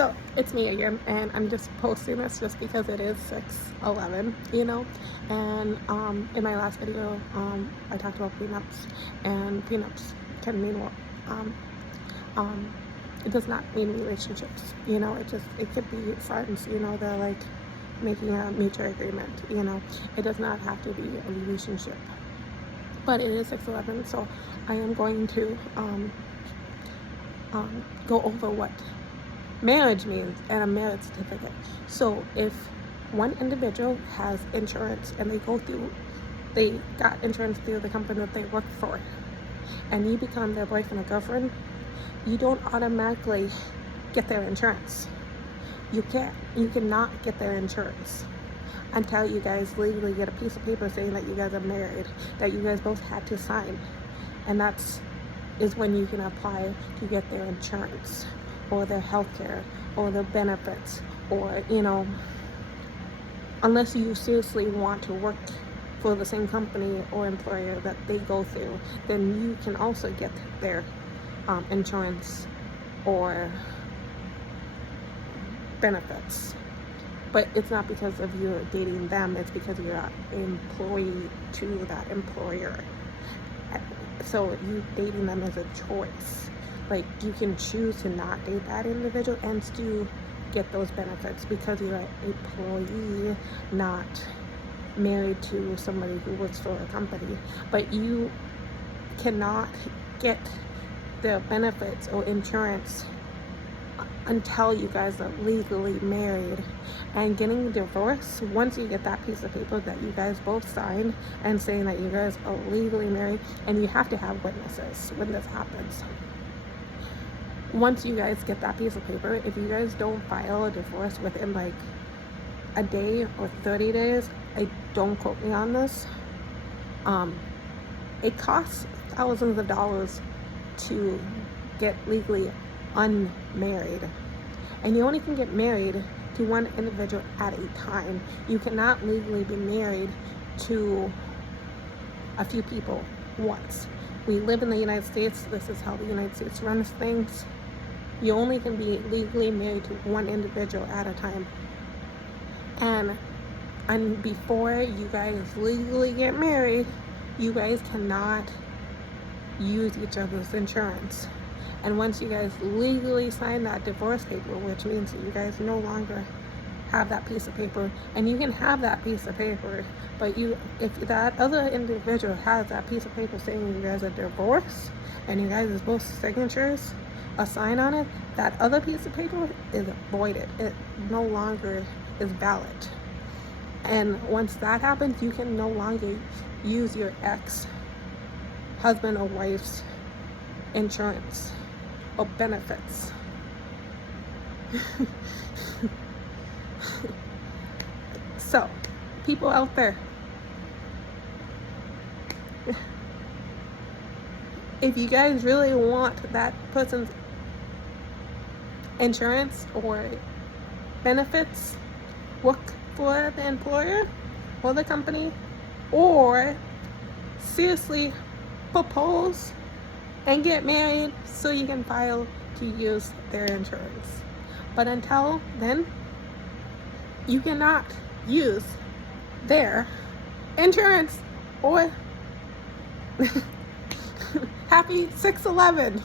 So it's me again, and I'm just posting this just because it is 6:11, and in my last video I talked about prenups, and prenups can mean what, um, it does not mean relationships, it could be friends, they're like making a mutual agreement, it does not have to be a relationship. But it is 6:11, so I am going to go over what marriage means and a marriage certificate. So if one individual has insurance and they got insurance through the company that they work for, and you become their boyfriend or girlfriend, you don't automatically get their insurance. You cannot get their insurance until you guys legally get a piece of paper saying that you guys are married, that you guys both had to sign, and is when you can apply to get their insurance or their health care or their benefits, or unless you seriously want to work for the same company or employer that they go through, then you can also get their insurance or benefits. But it's not because of you dating them, it's because you're an employee to that employer. So you dating them is a choice. Like, you can choose to not date that individual and still get those benefits because you're an employee, not married to somebody who works for a company. But you cannot get the benefits or insurance until you guys are legally married. And getting a divorce, once you get that piece of paper that you guys both signed and saying that you guys are legally married, and you have to have witnesses when this happens. Once you guys get that piece of paper, if you guys don't file a divorce within like a day or 30 days, don't quote me on this, it costs thousands of dollars to get legally unmarried, and you only can get married to one individual at a time. You cannot legally be married to a few people once. We live in the United States. This is how the United States runs things. You only can be legally married to one individual at a time, and before you guys legally get married, you guys cannot use each other's insurance. And once you guys legally sign that divorce paper, which means that you guys no longer have that piece of paper, and you can have that piece of paper, but if that other individual has that piece of paper saying you guys are divorced and you guys both signatures a sign on it, that other piece of paper is voided. It no longer is valid. And once that happens, you can no longer use your ex-husband or wife's insurance or benefits. So, people out there, if you guys really want that person's insurance or benefits, work for the employer or the company, or seriously propose and get married so you can file to use their insurance. But until then, you cannot use their insurance. Or happy 6/11.